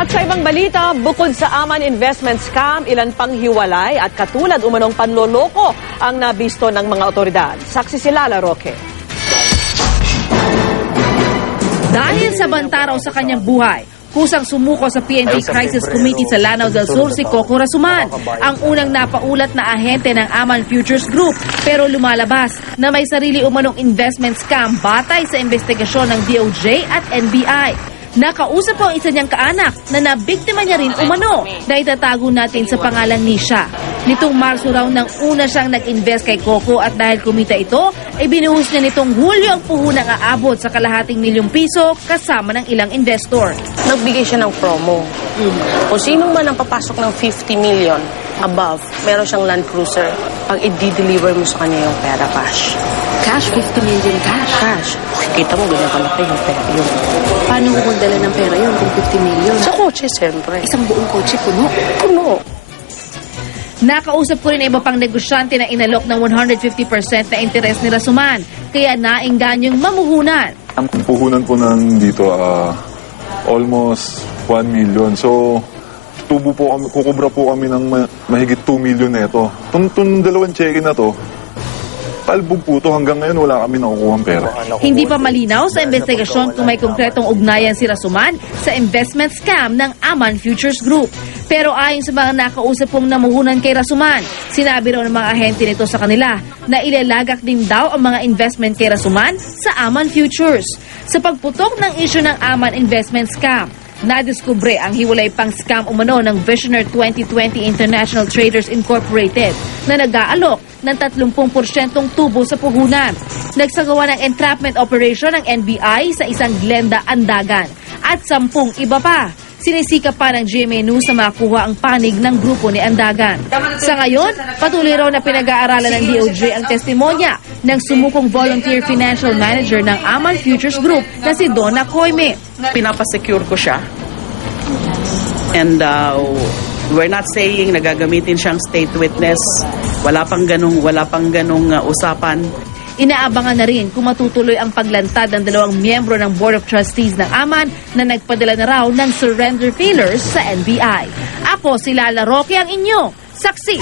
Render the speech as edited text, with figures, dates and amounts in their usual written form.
At sa ibang balita, bukod sa Aman investment scam, ilan pang hiwalay at katulad umanong panloloko ang nabisto ng mga otoridad. Saksi si Lala Roque. Dahil sa banta raw sa kanyang buhay, kusang sumuko sa PNP Crisis Committee sa Lanao del Sur si Coco Rasuman, ang unang napaulat na ahente ng Aman Futures Group, pero lumalabas na may sarili umanong investment scam batay sa investigasyon ng DOJ at NBI. Nakausap po ang isa niyang kaanak na nabiktima niya rin umano na itatago natin sa pangalang Nisha. Nitong Marso raw nang una siyang nag-invest kay Coco at dahil kumita ito, ay binuhos niya nitong Hulyo ang puhunang aabot sa ₱250,000 kasama ng ilang investor. Nagbigay siya ng promo. Kung sino man ang papasok ng 50 million above, meron siyang Land Cruiser. Pag i-deliver mo sa kanya yung pera cash. Cash? 50 million cash? Cash. Kita mo, ganyan kalaki yung pera yun. Paano ko magdala ng pera yun kung 50 million? Sa kotse, siyempre. Isang buong kotse puno? Puno. Nakausap ko rin iba pang negosyante na inalok ng 150% na interes ni Rasuman, kaya naingganyong mamuhunan. Ang puhunan po ng dito, almost 1 million. So, kukubra po kami ng mahigit 2 million neto. Itong dalawang check-in na to, palbog po to, hanggang ngayon wala kami nakukuhang pera. Hindi pa malinaw sa investigasyon kung may konkretong ugnayan si Rasuman sa investment scam ng Aman Futures Group. Pero ayon sa mga nakausap pong namuhunan kay Rasuman, sinabi raw ng mga ahente nito sa kanila na ilalagak din daw ang mga investment kay Rasuman sa Aman Futures. Sa pagputok ng issue ng Aman investment scam, nadiskubre ang hiwalay pang scam umano ng Visionaire 2020 International Traders Incorporated na nag-aalok ng 30% tubo sa puhunan. Nagsagawa ng entrapment operation ng NBI sa isang Glenda, Andagan at 10 iba pa. Sinisikap pa ng GMA News na makuha ang panig ng grupo ni Andagan. Sa ngayon, patuloy raw na pinag-aaralan ng DOJ ang testimonya ng sumukong volunteer financial manager ng Aman Futures Group na si Donna Coime. Pinapasecure ko siya. And we're not saying na gagamitin siyang state witness. Wala pang ganung usapan. Inaabangan na rin kung matutuloy ang paglantad ng 2 miyembro ng Board of Trustees ng Aman na nagpadala na raw ng surrender feelers sa NBI. Ako si Lala Roque, ang inyo saksi.